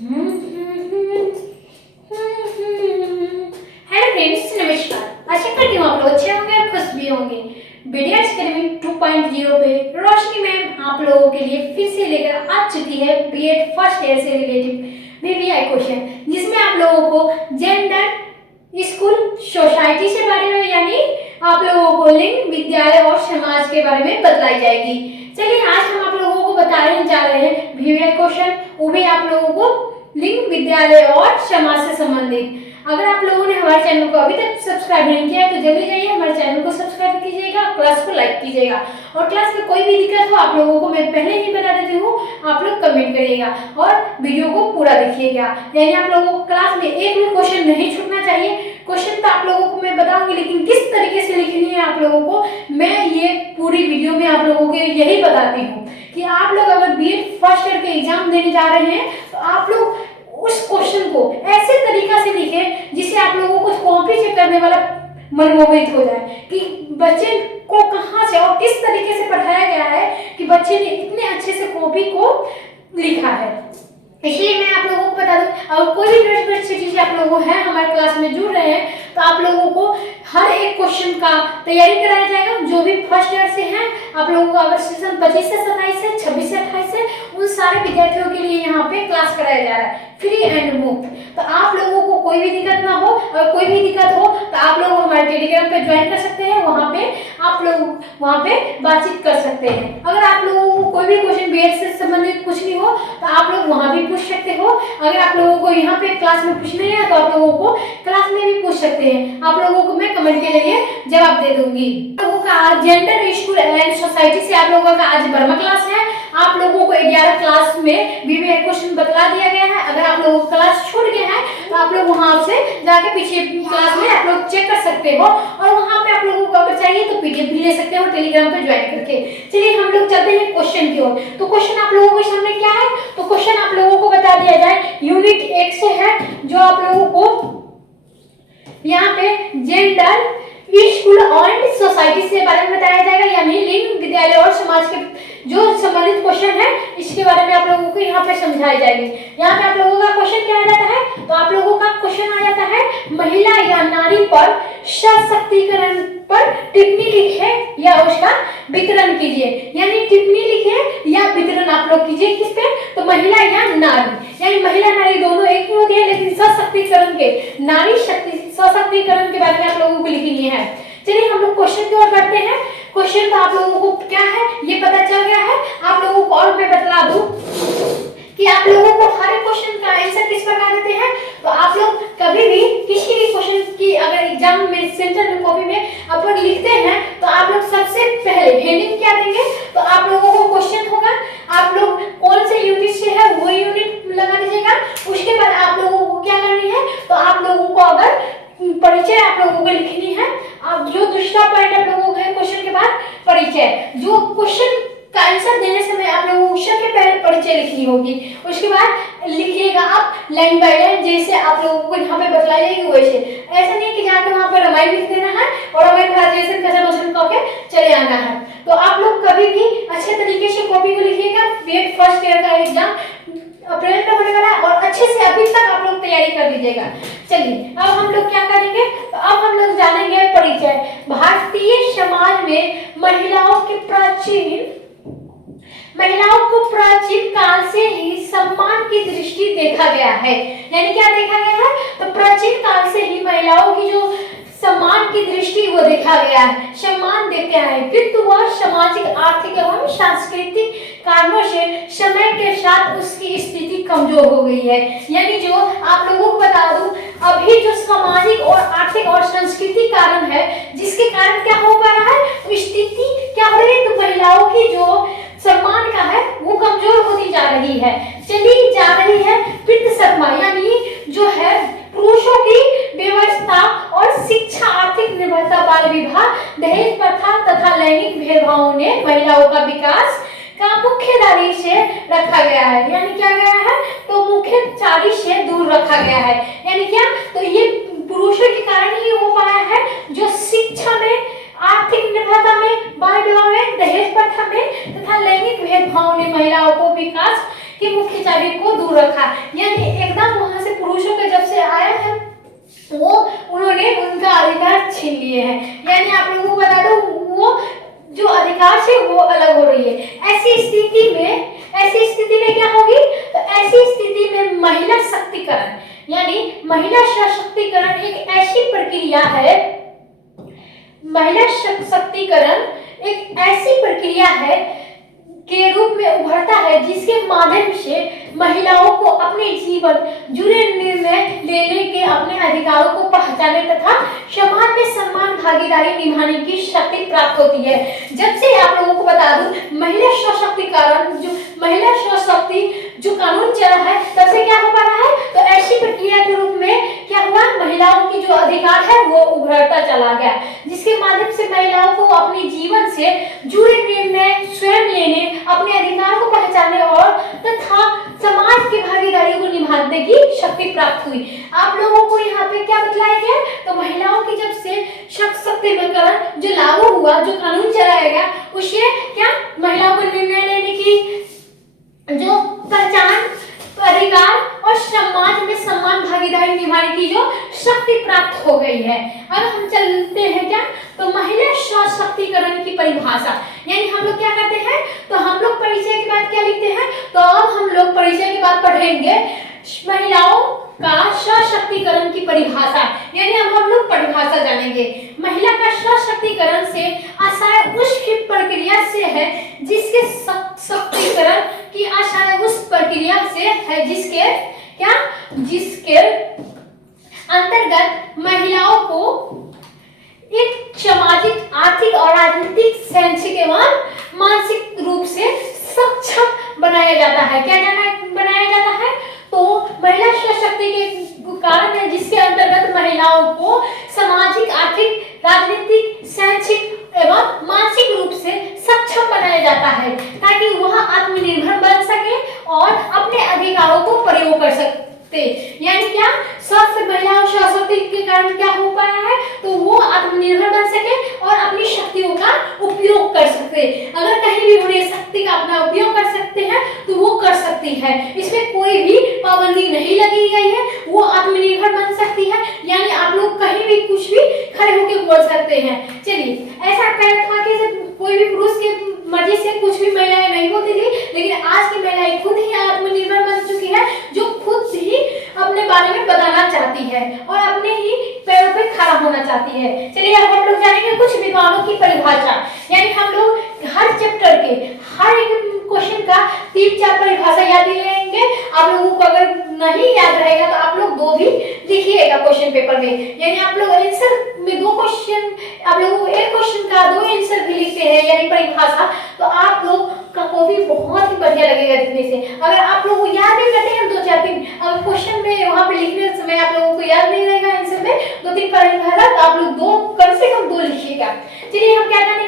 Hello friends, नमस्कार। आशा करती हूँ आप लोग अच्छे होंगे और खुश भी होंगे। बीडीएस अकेडमी 2.0 पे रोशनी मैम आप लोगों के लिए फिर से लेकर आ चुकी है बीएड फर्स्ट ईयर से रिलेटेड वीवीआई क्वेश्चन, जिसमें आप लोगों को जेंडर, स्कूल, सोसाइटी से बारे में यानी आप लोगों को लिंग, विद्यालय और समाज के बारे में बतलाई जाएगी। चलिए आज हम आप लोगों को बताने जा रहे हैं वीवीआई क्वेश्चन, वो भी आप लोगों को लिंग, विद्यालय और समाज से संबंधित। अगर आप लोगों ने हमारे चैनल को अभी तक सब्सक्राइब नहीं किया है तो जल्दी जाइए हमारे चैनल को सब्सक्राइब कीजिएगा, क्लास को लाइक कीजिएगा और क्लास में कोई भी दिक्कत हो आप लोगों को मैं पहले ही बता देती हूँ, आप लोग कमेंट करिएगा और वीडियो को पूरा देखिएगा। यानी आप लोगों को क्लास में एक भी क्वेश्चन नहीं छूटना चाहिए। क्वेश्चन तो आप लोगों को मैं बताऊंगी, लेकिन किस तरीके से लिखनी है आप लोगों को मैं ये पूरी वीडियो में आप लोगों को यही बताती हूँ कि आप लोग अगर बीएड फर्स्ट ईयर के एग्जाम देने जा रहे हैं तो आप लोग उस क्वेश्चन को ऐसे तरीका से लिखे जिससे आप लोगों को कॉपी चेक करने वाला मनमोहित हो जाए कि बच्चे को कहाँ से और किस तरीके से पढ़ाया गया है कि बच्चे ने इतने अच्छे से कॉपी को लिखा है। इसलिए मैं आप लोगों को बता दूं, अगर कोई भी यूनिवर्सिटी से आप लोग हैं हमारे क्लास में जुड़ रहे हैं तो आप लोगों को हर एक क्वेश्चन का तैयारी कराया जाएगा। जो भी फर्स्ट ईयर से हैं आप लोगों को अगर सेशन 25 से 27 है, 26 से 28 है, उन सारे विद्यार्थियों के लिए यहाँ पे क्लास कराया जा रहा है फ्री एंड मुफ्त। तो आप लोगों को कोई भी दिक्कत ना हो, अगर कोई भी दिक्कत हो तो आप लोग हमारे टेलीग्राम पे ज्वाइन कर सकते हैं। वहाँ पे आप लोग वहाँ पे बातचीत कर सकते हैं। अगर आप लोगों को कोई भी क्वेश्चन बीएड से संबंधित कुछ नहीं हो तो आप लोग वहाँ भी पूछ सकते हो। अगर आप लोगों को यहाँ पे क्लास में पूछना है तो आप लोगों को क्लास में भी पूछ सकते हैं। आप लोगों को मैं कमेंट के जरिए जवाब दे दूंगी। आप लोगों का आज जेंडर, स्कूल एंड सोसाइटी से आप लोगों का आज वर्मा क्लास है। आप लोगों को 11 क्लास में वीवीआई क्वेश्चन बतला दिया गया है। अगर आप लोगों को क्लास छूट गया है तो आप लोग वहां से जाके पीछे क्लास में आप लोग चेक कर सकते हो और वहां पे आप लोगों को अगर चाहिए तो पीडीएफ भी ले सकते हो टेलीग्राम पे ज्वाइन करके। चलिए हम लोग चलते हैं क्वेश्चन की ओर। तो क्वेश्चन आप लोगों के सामने क्या है, तो क्वेश्चन आप लोगों को बता दिया जाए यूनिट 1 से है, जो आप लोगों को यहाँ पे जेंडर, स्कूल और सोसाइटी से बारे में बताया जाएगा, यानी लिंग, विद्यालय और समाज के जो संबंधित क्वेश्चन है इसके बारे में आप लोगों को यहाँ पे समझाई जाएगी। यहाँ पे आप लोगों का क्वेश्चन क्या आ जाता है, तो आप लोगों का क्वेश्चन आ जाता है महिला या नारी पर सशक्तिकरण पर टिप्पणी लिखे या उसका वितरण कीजिए। यानी टिप्पणी लिखे या वितरण आप लोग कीजिए किस पे, तो महिला या नारी, यानी महिला नारी दोनों एक ही होती है, लेकिन सशक्तिकरण के नारी शक्ति सशक्तिकरण के बारे में आप लोगों को लिखनी है। चलिए हम लोग क्वेश्चन की ओर बढ़ते हैं। क्वेश्चन तो आप लोगों को क्या है ये पता चल गया है। आप लोगों को और मैं बता दूं कि आप लोगों को हर एक क्वेश्चन का आंसर किस प्रकार देते हैं, तो आप लोग कभी भी किसी भी क्वेश्चन की अगर एग्जाम में सेंटर में कॉपी में आप लोग लिखते हैं तो आप लोग सबसे पहले हेडिंग क्या देंगे, तो आप लोगों को क्वेश्चन होगा, आप लोग कौन से यूनिट से है वो यूनिट लगा दीजिएगा। उसके बाद आप लोगों को क्या करनी है, तो आप लोगों को अगर परिचय आप लोगों को लिखनी है। अब जो दूसरा पॉइंट आप लोगों का है क्वेश्चन के बाद परिचय, जो क्वेश्चन का आंसर देने समय आप लोगों को सबसे पहले परिचय लिखनी होगी। उसके बाद लिखिएगा आप लाइन बाय लाइन, जैसे आप लोगों को यहाँ पे बतलाई जाएगी वैसे। ऐसा नहीं कि जाके वहाँ पर रामायण लिख देना है और रामायण ग्रेजुएशन कैसे क्वेश्चन करके चले आना है। तो आप लोग कभी भी अच्छे तरीके से कॉपी को लिखिएगा। बीएड फर्स्ट ईयर का एग्जाम अप्रैल में होने वाला है और अच्छे से अभी तक आप लोग तैयारी कर लीजिएगा। चलिए अब हम लोग क्या करेंगे, तो अब हम लोग जानेंगे परिचय। भारतीय समाज में महिलाओं को प्राचीन काल से ही सम्मान की दृष्टि देखा गया है। यानी क्या देखा गया है, तो प्राचीन काल से ही महिलाओं की जो सम्मान की दृष्टि वो देखा गया है, सम्मान देते हैं, किंतु वह सामाजिक, आर्थिक एवं सांस्कृतिक कारणों से समय के साथ उसकी स्थिति कमजोर हो गई है। यानी जो आप लोगों को बता दूं, अभी जो सामाजिक और आर्थिक और सांस्कृतिक कारण है जिसके कारण क्या हो पा रहा है, तो स्थिति क्या हो रही है, तो महिलाओं की जो सम्मान का है वो कमजोर होती जा रही है, चली जा रही है। पितृसत्ता यानी जो है पुरुषों की व्यवस्था और शिक्षा, आर्थिक निर्भरता, बाल विवाह, दहेज प्रथा तथा लैंगिक भेदभावों ने महिलाओं का विकास का मुख्यधारी से रखा गया है। यानी क्या गया है, तो मुख्यधारी से दूर रखा गया है। यानी क्या, तो ये पुरुषों के कारण ही हो पाया है, जो शिक्षा में, आर्थिक निर्भरता में, बाल विवाह में, दहेज प्रथा में तथा लैंगिक भेदभाव ने महिलाओं को विकास की मुख्य चाबी को दूर रखा। यानी ने उनका अधिकार छीन लिए हैं। यानी आप लोगों को बता दो वो जो अधिकार से वो अलग हो रही है। ऐसी स्थिति में क्या होगी? तो ऐसी स्थिति में महिला शक्तिकरण यानी महिला सशक्तिकरण एक ऐसी प्रक्रिया है, महिला शक्तिकरण एक ऐसी प्रक्रिया है के रूप में उभरता है जिसके माध्यम से महिलाओं को अपने जीवन जुड़े निर्णय लेने के अपने अधिकारों को पहचाने तथा समाज में सम्मान भागीदारी निभाने की शक्ति प्राप्त होती है। जब से आप लोगों को बता दूं महिला सशक्तिकरण जो महिला सशक्ति जो कानून चला है तब से क्या हो पा रहा है? तो ऐसी प्रक्रिया के रूप में क्या हुआ? महिलाओं की जो अधिकार है वो उभरता चला गया, जिसके माध्यम से महिलाओं को अपने जीवन से जुड़े निर्णय स्वयं लेने, अपने अधिकार को पहचानने और तथा समाज की भागीदारी को निभाने की शक्ति प्राप्त हुई। आप लोगों को यहाँ पे क्या बतलाया गया? तो महिलाओं की जब से सशक्तिकरण जो लागू हुआ, जो कानून चलाया गया, उससे क्या महिलाओं को निर्णय लेने की जो पहचान, अधिकार और समाज में सम्मान भागीदारी निभाने की जो शक्ति प्राप्त हो गई है। अब हम चलते हैं क्या? तो महिला सशक्तिकरण की परिभाषा यानी हम लोग क्या करते हैं? तो हम लोग परिचय के बाद क्या लिखते हैं? तो अब हम लोग परिचय के बाद पढ़ेंगे महिलाओं का सशक्तिकरण की परिभाषा, यानी अब हम लोग परिभाषा जानेंगे। महिला का सशक्तिकरण से आशय उस प्रक्रिया से है जिसके सशक्तिकरण की आशय उस प्रक्रिया से है जिसके अंतर्गत महिलाओं को एक सामाजिक, आर्थिक और राजनीतिक, शैक्षिक एवं मानसिक रूप से सक्षम बनाया जाता है। क्या बनाया जाता है? तो महिला सशक्ति के कारण है जिसके अंतर्गत महिलाओं को सामाजिक, आर्थिक, राजनीतिक, शैक्षिक एवं मानसिक रूप से सक्षम बनाया जाता है ताकि वह आत्मनिर्भर बन सके और अपने अधिकारों को प्रयोग कर सके। यानी क्या? स्वस्थ महिलाओं सशक्ति के कारण क्या हो पाया है? तो वो आत्मनिर्भर बन सके और अपनी शक्तियों का उपयोग कर सकते। अगर कहीं भी उन्हें शक्ति का अपना उपयोग कर सकते हैं तो वो कर सकती है, इसमें कोई भी पाबंदी नहीं लगी गई है, वो आत्मनिर्भर बन सकती है। यानी आप लोग कहीं भी कुछ भी खड़े होकर बोल सकते हैं। चलिए, ऐसा पहले था कि कोई भी पुरुष के मर्जी से कुछ भी महिलाएं नहीं होती थी, लेकिन आज की महिलाएं खुद ही आत्मनिर्भर बन चुकी है, जो खुद ही अपने बारे में बताना चाहती है और अपने ही पैरों पे खड़ा होना चाहती है। चलिए अब हम लोग जानेंगे कुछ विद्वानों की परिभाषा, यानी हम लोग हर चैप्टर के हर एक क्वेश्चन का 3-4 परिभाषा याद लेंगे। आप लोगों को अगर नहीं याद रहेगा तो आप लोग 2 भी लिखिएगा क्वेश्चन पेपर में, यानी आप लोग आंसर में 2 क्वेश्चन, आप लोगों को एक क्वेश्चन का 2 आंसर भी लिखते हैं यानी परिभाषा, तो आप लोग का कॉपी बहुत ही बढ़िया लगेगा लिखने से। अगर आप लोग याद नहीं करते हैं 2-4 दिन, अगर क्वेश्चन में वहां पे लिखने समय आप लोगों को याद नहीं रहेगा आंसर में 2-3 परिभाषा, तो आप लोग 2 कम से कम 2 लिखिएगा। चलिए हम क्या करेंगे?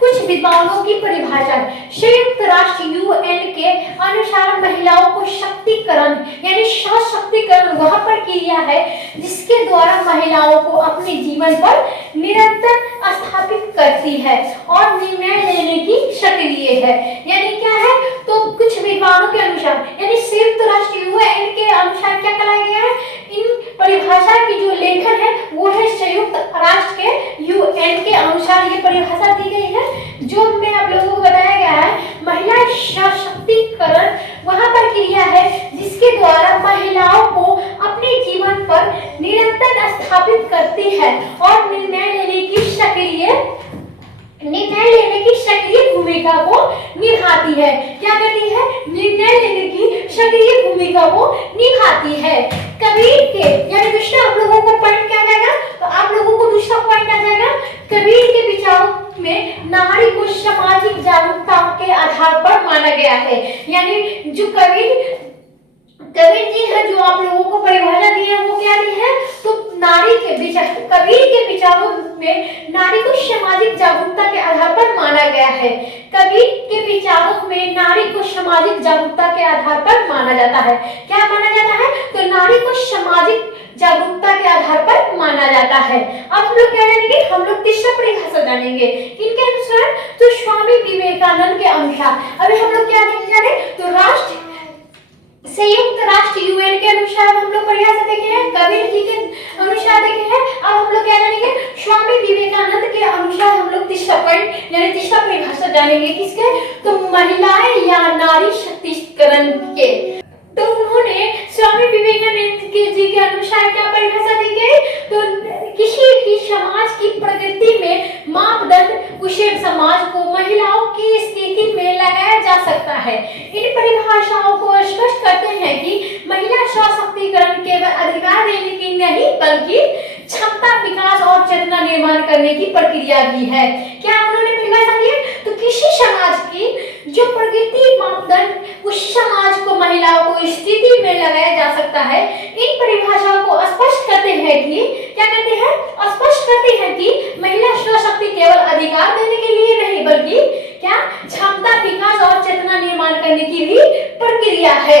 कुछ विद्वानों की परिभाषा। संयुक्त राष्ट्र यूएन के अनुसार महिलाओं को शक्तिकरण यानी सशक्तिकरण वह प्रक्रिया है जिसके द्वारा महिलाओं को अपने जीवन पर निरंतर स्थापित करती है और निर्णय लेने की सक्रिय है। यानी क्या है? तो कुछ विद्वानों के अनुसार यानी संयुक्त राष्ट्र यूएन के अनुसार क्या कहा गया है? इन परिभाषा की जो लेखन है वो है संयुक्त राष्ट्र के यूएन के अनुसार ये परिभाषा दी गई है, जो मैं आप लोगों को बताया गया है। महिला सशक्तिकरण वह प्रक्रिया है जिसके द्वारा महिलाओं को अपने जीवन पर निरंतर स्थापित करती है और निर्णय लेने की सक्रिय भूमिका को निभाती है। क्या करती है? निर्णय लेने की सक्रिय भूमिका को निभाती है। कबीर के यानी दूसरा आप लोगों को पॉइंट क्या आ जाएगा? तो आप लोगों को दूसरा पॉइंट आ जाएगा, कबीर के विचारों में नारी को सामाजिक जागरूकता के आधार पर माना गया है। यानी जो कबीर जी है, जो आप लोगों को परिभाषा दी है वो क्या दी है? तो नारी के विचार, कबीर के विचारों में नारी को सामाजिक जागरूकता के आधार पर माना गया है। कबीर के विचारों में नारी को सामाजिक जागरूकता के आधार पर माना जाता है। क्या माना जाता है? तो नारी को सामाजिक जागरूकता के आधार पर माना जाता है। अब हम लोग क्या जानेंगे? हम लोग तीसरा परिभाषा जानेंगे। इनके अनुसार तो स्वामी विवेकानंद के अनुसार, अभी हम लोग क्या जाने? तो राष्ट्र संयुक्त राष्ट्र यूएन के अनुसार हम लोग परिभाषा देखे हैं, कबीर जी के अनुसार देखे हैं। अब हम यानी तीसरा परिभाषा जानेंगे किसके, तो महिलाएं या नारी शक्तिकरण के। तो उन्होंने स्वामी विवेकानंद जी के अनुसार क्या परिभाषा दी गई, तो किसी भी समाज की प्रगति में मापदंड उसे समाज को महिलाओं की स्थिति में लगाया जा सकता है। इन परिभाषाओं को स्पष्ट करते हैं कि महिला सशक्तिकरण केवल अधिकार देने की नहीं बल्कि क्षमता विकास और चेतना निर्माण करने की प्रक्रिया भी है। क्या उन्होंने परिभाषा दी है, तो किसी समाज की जो प्रगति मापदंड उस समाज को महिलाओं को स्थिति में लगाया जा सकता है। इन परिभाषाओं को स्पष्ट करते हैं कि क्या करते हैं, स्पष्ट करते हैं कि महिला स्वशक्ति केवल अधिकार देने के लिए नहीं बल्कि क्या क्षमता विकास और चेतना निर्माण करने की भी प्रक्रिया है।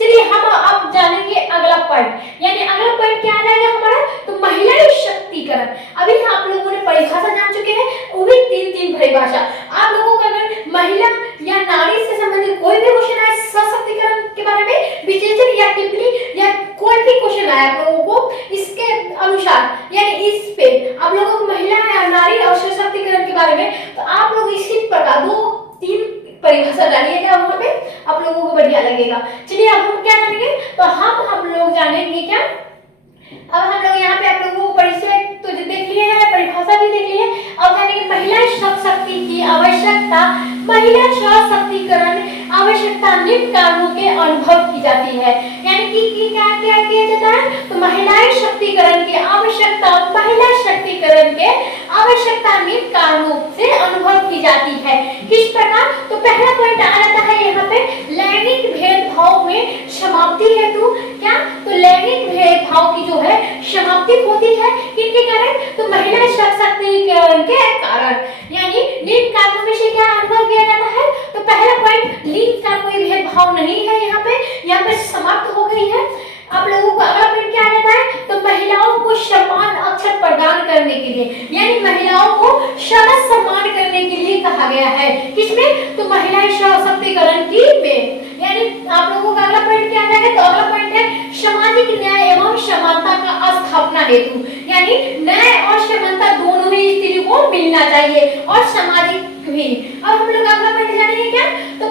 चलिए हम अब जानेंगे अगला पॉइंट, यानी अगला पॉइंट क्या आ जाएगा हमारा, तो महिला शक्तिकरण। अभी आप लोगों ने परिभाषा जान चुके हैं, वो भी तीन परिभाषा। आप लोगों को अगर महिला या नारी से संबंधित कोई भी क्वेश्चन आए सशक्तिकरण के बारे में, विशेषण या टिप्पणी या कोई भी क्वेश्चन आए आप लोगों को इसके अनुसार, यानी इस पे आप लोगों को महिला या नारी और सशक्तिकरण के बारे में, तो आप लोग इसी प्रकार 2-3 परिभाषा जानिएगा, वहां पे आप लोगों को बढ़िया लगेगा। चलिए अब हम क्या जानेंगे, तो हम लोग जानेंगे क्या, अब हम लोग यहाँ पे आप लोगों को परिचय तो देख लिए हैं, परिभाषा भी देख लिए, अब जानेंगे महिला शक्ति की आवश्यकता। महिला सशक्तिकरण आवश्यकता निम्न कारणों के अनुभव की जाती है, यानी कि क्या क्या किया जाता है, तो महिला शक्तिकरण की आवश्यकता, महिला शक्तिकरण के आवश्यकता निम्न कारणों से अनुभव की जाती है। किस प्रकार, तो पहला पॉइंट आ जाता है यहाँ पे लैंगिक भेदभाव में समाप्ति हेतु। क्या, तो लैंगिक भेदभाव की जो है समाप्ति होती है किनके कारण, तो महिला सशक्तिकरण के कारण, यानी लिंग कारणों में से क्या अनुभव किया जाता है, तो पहला पॉइंट लिंग का कोई भेदभाव नहीं है, यहाँ पे समाप्त हो गई है। आप लोगों को अगला पॉइंट क्या आ जाता है, तो महिलाओं को समान अवसर प्रदान करने के लिए, यानी महिलाओं को समान सम्मान करने के लिए कहा गया है। किसमें, तो महिला सशक्तिकरण की में, यानी आप लोगों का अगला पॉइंट क्या आ जाएगा, तो अगला पॉइंट है सामाजिक न्याय एवं समानता का स्थापना हेतु, यानी न्याय और समानता दोनों ही स्त्री को मिलना चाहिए और सामाजिक भी। अब हम लोग अगला पॉइंट जानेंगे क्या, तो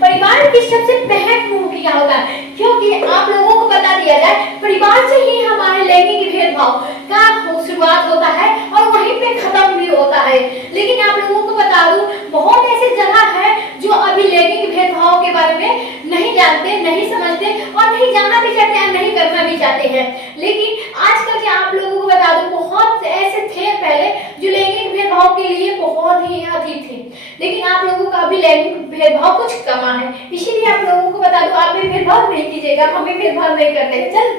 परिवार की सबसे पहली भूमिका होता है, क्योंकि आप लोगों को बता दिया जाए परिवार से ही हमारे लैंगिक भेदभाव का शुरुआत होता है और वहीं पे खत्म भी होता है। लेकिन आप लोगों को बता दूं बहुत ऐसे जगह है जो अभी लैंगिक भेदभाव के बारे में नहीं जानते, नहीं समझते और नहीं जानना भी चाहते हैं, नहीं करना भी चाहते हैं। लेकिन आजकल के आप लोगों को बता दूं बहुत ऐसे थे पहले जो लैंगिक भेदभाव के लिए बहुत ही अधिक थे, लेकिन आप लोगों का अभी लैंगिक भेदभाव कुछ कमा है। इसीलिए आप लोगों को बता दूं आप भी भेदभाव नहीं कीजिएगा, हम भी भेदभाव नहीं करते हैं। चल,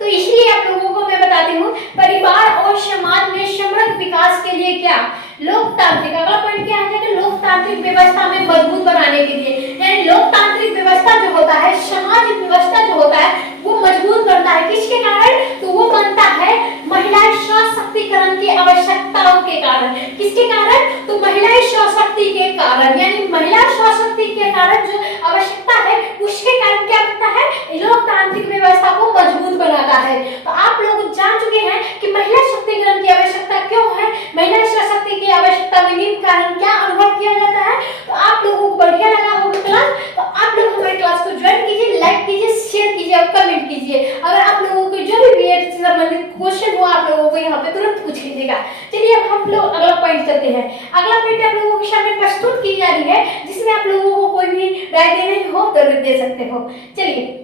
तो इसलिए आप लोगों को मैं बताती हूँ परिवार और समाज में समृद्ध विकास के लिए क्या, लोकतांत्रिक, अगला पॉइंट क्या आ जाएगा, लोकतांत्रिक व्यवस्था में मजबूत बनाने के लिए, यानी लोकतांत्रिक व्यवस्था जो होता है, सामाजिक व्यवस्था जो होता है वो मजबूत बनता है। किसके कारण, तो वो बनता है महिला सशक्तिकरण की आवश्यकताओं के कारण। किसके कारण, तो महिला सशक्ति के कारण, यानी महिला सशक्ति के कारण जो आवश्यकता है उसके कारण क्या बनता है, लोकतांत्रिक व्यवस्था को मजबूत बनाता है। तो आप लोग जान चुके हैं कि महिला शक्तिकरण की आवश्यकता क्यों है, महिला सशक्ति की आवश्यकता में निम्न कारण क्या अनुभव किया जाता है। तो आप लोगों को बढ़िया लगा होगा क्लास, तो आप लोग हमारे क्लास को ज्वाइन कीजिए, लाइक कीजिए, शेयर कीजिए और कमेंट कीजिए। अगर आप लोगों को जो भी बीएड से संबंधित क्वेश्चन हो आप लोगों को यहाँ पे तुरंत पूछ लीजिएगा। चलिए अब हम लोग अगला पॉइंट चलते हैं। अगला पॉइंट आप लोगों के सामने प्रस्तुत की जा रही है, जिसमें आप लोगों को कोई भी राय देनी हो तो दे सकते हो। चलिए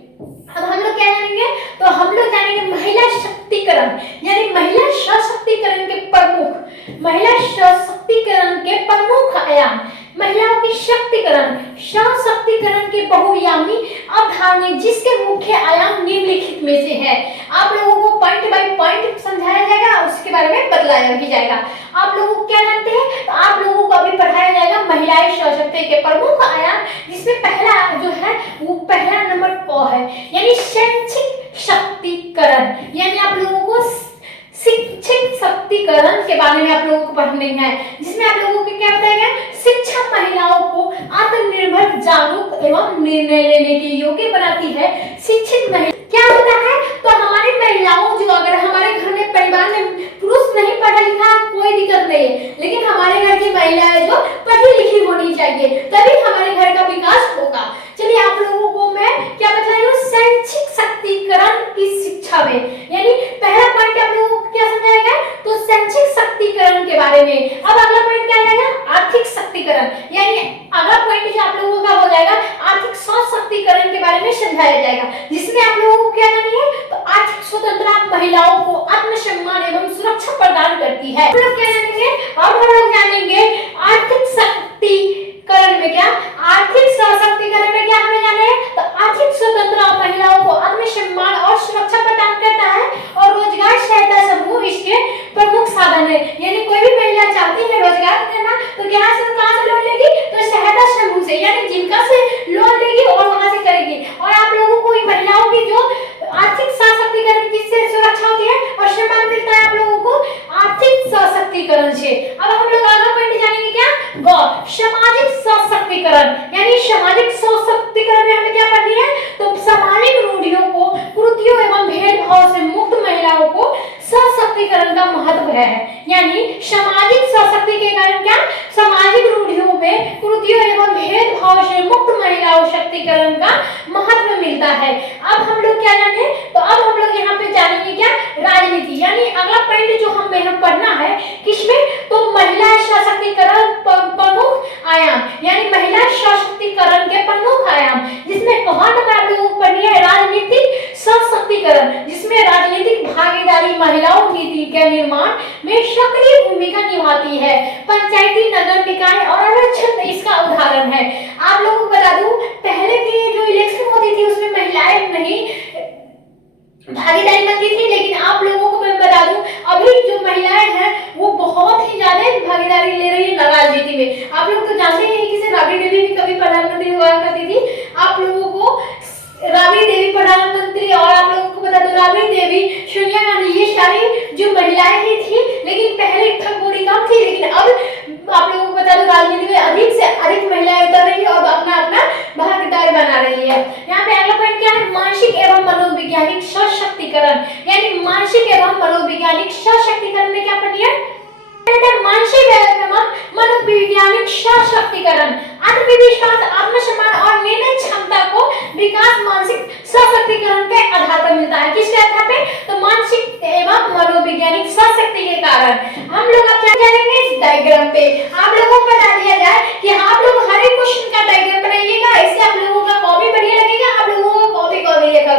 अब हम लोग क्या जानेंगे, तो हम लोग जानेंगे महिला शक्तिकरण, यानी महिला सशक्तिकरण के प्रमुख, महिला सशक्तिकरण के प्रमुख आयाम, महिलाओं की शक्तिकरण, सशक्तिकरण के बहुआयामी अवधारणा जिसके मुख्य आयाम निम्नलिखित में से है। आप लोगों को पॉइंट बाय पॉइंट समझाया जाएगा, उसके बारे में बतलाया भी जाएगा। आप लोगों को क्या जानते हैं, तो आप लोगों को अभी पढ़ाया जाएगा महिलाएं सशक्ति के प्रमुख आयाम, जिसमें पहला जो है वो पहला नंबर क है, यानी शैक्षिक शक्तिकरण, यानी आप लोगों को शिक्षित शक्तिकरण के बारे में आप लोगों को पढ़ना है, जिसमें आप लोगों को क्या बताया गया, शिक्षा महिलाओं को आत्मनिर्भर, जागरूक एवं निर्णय लेने के योग्य बनाती है। शिक्षित महिला क्या होता है, तो हमारी महिलाओं जो अगर हमारे घर में परिवार में पुरुष नहीं पढ़ा लिखा कोई दिक्कत नहीं है, लेकिन हमारे घर के जाएगा, जिसमें आप लोगों को क्या करनी है, तो आर्थिक स्वतंत्रता महिलाओं को आत्मसम्मान एवं सुरक्षा प्रदान करती है। हम लोग क्या जानेंगे, अब हम लोग जानेंगे आर्थिक सशक्तिकरण में क्या, आर्थिक सशक्तिकरण में क्या हमें जाना है, तो आर्थिक स्वतंत्रता महिलाओं को आत्मसम्मान और सुरक्षा प्रदान करता है और रोजगार सहायता समूह इसके प्रमुख साधन है। यानी कोई भी महिला चाहती है रोजगार करना तो कहां से लोन लेगी, तो सहायता समूह से, यानी जिनका से लोन लेगी और वहां से करेगी। और आप लोगों को महिलाओं की जो आर्थिक सशक्तिकरण जिससे सुरक्षा होती है और सम्मान मिलता है आप लोगों को आर्थिक सशक्तिकरण से। अब हम लोग अगला पॉइंट जानेंगे क्या, सामाजिक सशक्तिकरण, यानी सामाजिक सशक्तिकरण में हमें क्या पढ़नी है, तो सामाजिक रूढ़ियों को, कुरीतियों एवं भेदभाव से मुक्त महिलाओं को सशक्तिकरण का महत्व है। यानी सामाजिक सशक्तिकरण क्या, सामाजिक रूढ़ियों में, कुरीतियों एवं भेदभाव से मुक्त महिलाओं सशक्तिकरण का महत्व मिलता है। अब हम लोग क्या जाने, तो अब हम लोग यहाँ पे जानेंगे क्या, राजनीति, यानी अगला पॉइंट जो हमें पढ़ना है किसमें, तो महिला सशक्तिकरण प्रमुख आयाम, यानी महिला सशक्तिकरण के प्रमुख आयाम, जिसमें कौन आप लोगों को पढ़नी है, राजनीतिक सशक्तिकरण, जिसमें राजनीतिक भागीदारी महिलाओं नीति के निर्माण में सक्रिय भूमिका निभाती है। पंचायती, नगर निकाय और आरक्षण इसका उदाहरण है। आप लोगों को बता दूं, पहले की जो इलेक्शन होती थी उसमें महिलाएं नहीं भागीदारी बनती थी, लेकिन आप लोगों को मैं बता दूं अभी जो महिलाएं हैं वो बहुत ही ज्यादा भागीदारी ले रही है राजनीति में। आप लोग तो जानते हैं कि राबड़ी देवी भी कभी प्रधानमंत्री हुआ करती थी। आप लोगों को राबड़ी देवी प्रधानमंत्री, और आप लोगों को बता दो राबड़ी देवी, सोनिया गांधी, ये सारी जो महिलाएं ही थी, लेकिन पहले थोड़ी कम थी, लेकिन अब आप लोगों को बता दो राजनीति में अधिक से अधिक महिलाएं उतर रही है और अपना अपना भागीदार बना रही है। यहाँ पे अगला पॉइंट क्या है, मानसिक एवं मनोवैज्ञानिक सशक्तिकरण, यानी मानसिक एवं मनोवैज्ञानिक सशक्तिकरण में क्या पढ़नी है, मानसिक एवं मनोवैज्ञानिक सशक्तिकरण, आत्मविश्वास, आत्मसम्मान और निर्णय क्षमता को विकास मानसिक सशक्तिकरण के आधार पर मिलता है। किसके आधार पे, तो मानसिक एवं मनोवैज्ञानिक सशक्ति के कारण। हम लोग अब क्या जानेंगे, इस डायग्राम पे आप लोगों को बता दिया जाए कि आप लोग हर एक क्वेश्चन का डायग्राम बनाइएगा, इससे आप लोगों का कॉपी बढ़िया लगेगा, आप लोगों को कॉपी लगेगा।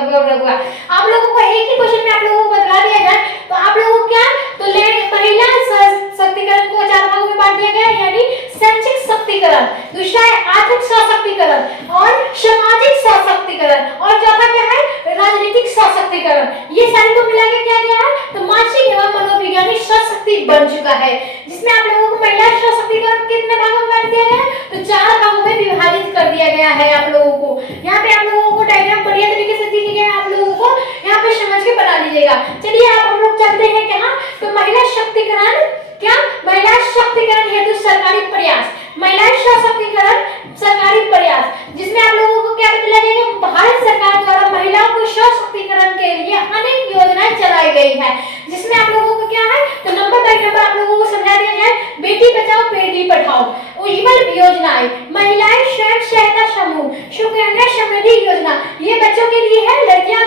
आप लोगों को एक ही क्वेश्चन में आप लोगों को बता दिया जाए तो आप लोगों को क्या, तो महिला सशक्तिकरण को 4 भागों में बांट दिया गया है, यानी शैक्षिक सशक्तिकरण, दूसरा है आर्थिक सशक्तिकरण और सामाजिक सशक्तिकरण, और चौथा क्या है, राजनीतिक सशक्तिकरण। ये सारी को मिला के क्या दिया है, तो मानसिक एवं मनोवैज्ञानिक सशक्ति बन चुका है, जिसमें आप लोगों को महिला सशक्तिकरण कितने भागों में बांट दिया गया है, तो 4 भागों में विभाजित कर दिया गया है आप लोगों को। यहाँ पे आप लोगों को डायग्राम बढ़िया तरीके से दिख गया है, आप लोगों को यहाँ पे समझ के बना लीजिएगा। चलिए अब हम लोग चलते हैं कहाँ, तो महिला शक्तिकरण, क्या, महिला शक्तिकरण हेतु सरकारी प्रयास, महिला सशक्तिकरण सरकारी प्रयास, जिसमें आप लोगों को क्या बताया जाएगा, भारत सरकार द्वारा महिलाओं को सशक्तिकरण के लिए अनेक योजनाएं चलाई गई है, जिसमें आप लोगों को क्या है, तो नंबर बाय नंबर आप लोगों को समझा दिया जाए। बेटी बचाओ बेटी पढ़ाओ, उज्ज्वल योजनाएं, महिलाएं स्वयं सहायता समूह, सुकन्या समृद्धि योजना, ये बच्चों के लिए है, लड़कियां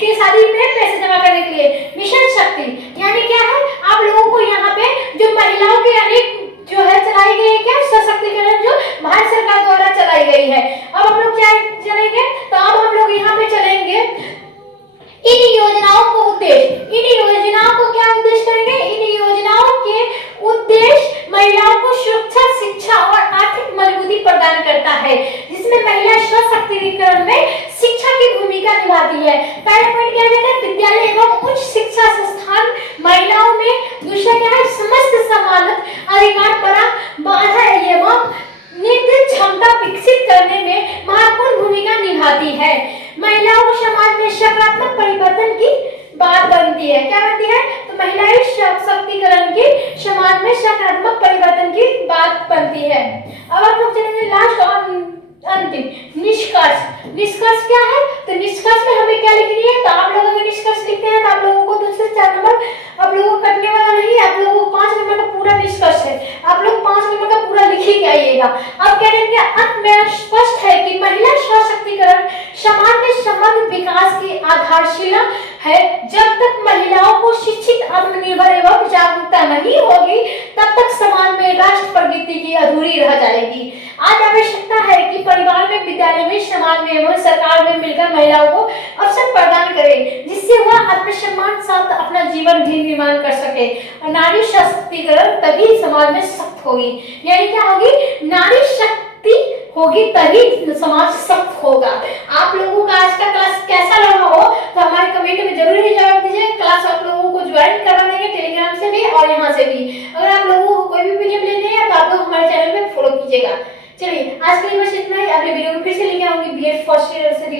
के शादी में पैसे जमा करने के लिए। मिशन शक्ति, यानी क्या है, आप लोगों को यहाँ पे जो महिलाओं के अनेक जो है चलाई गई है, क्या, सशक्तिकरण जो भारत सरकार द्वारा चलाई गई है। अब हम लोग क्या चलेंगे, तो अब हम लोग यहाँ पे चलेंगे इन योजनाओं को उद्देश्य, इन योजनाओं को क्या उद्देश्य करेंगे, इन योजनाओं के उद्देश्य महिलाओं को सुरक्षा, शिक्षा और आर्थिक मजबूती प्रदान करता है, जिसमें महिला सशक्तिकरण में शिक्षा की भूमिका निभाती है। पहला पॉइंट क्या है, विद्यालय एवं उच्च शिक्षा संस्थान महिलाओं में, दूसरा क्या है, समस्त समानता अधिकार पर बाधा एवं निर्दिष्ट क्षमता विकसित करने में महत्वपूर्ण भूमिका निभाती है। महिलाओं को समाज में सकारात्मक परिवर्तन की बात बनती है, क्या बनती है, तो महिलाएं सशक्तिकरण की समाज में सकारात्मक परिवर्तन की बात बनती है। अब हम लोग चलेंगे लास्ट और अंतिम निष्कर्ष। निष्कर्ष क्या है, तो निष्कर्ष में हमें क्या लिखनी है, तो आप लोग अगर निष्कर्ष लिखते हैं तो आप लोगों को 2 से 4 नंबर आप लोगों को कटने वाला नहीं, आप लोगों को 5 नंबर का पूरा निष्कर्ष है, आप लोग 5 नंबर का पूरा लिख ही आइएगा। अब क्या करेंगे, अंत में स्पष्ट है कि महिला सशक्तिकरण समाज में समग्र विकास की आधारशिला है। जब तक महिलाओं को शिक्षित, आत्मनिर्भर एवं जागरूकता नहीं होगी, तब तक समाज में राष्ट्र प्रगति की अधूरी रह जाएगी। आज आवश्यकता है कि परिवार में, विद्यालय में, समाज में एवं सरकार में मिलकर महिलाओं को अवसर प्रदान करें, जिससे वह आत्मसम्मान साथ अपना जीवन भी निर्माण कर सके। और नारी सशक्तिकरण तभी समाज में शक्त होगी, यानी क्या होगी, नारी शक्ति होगी तभी समाज शक्त होगा। आप लोगों का आज का क्लास कैसा लगा हो तो हमारे कमेंट में जरूर ही जवाब दीजिए। क्लास आप लोगों को ज्वाइन करवा देंगे टेलीग्राम से भी और यहाँ से भी। अगर आप लोगों को कोई भी पीडीएफ लेनी है तो आप लोग हमारे चैनल पे फॉलो कीजिएगा। चलिए आज के लिए बस इतना ही। अगले वीडियो में फिर से लेके आऊंगी बीएड फर्स्ट ईयर से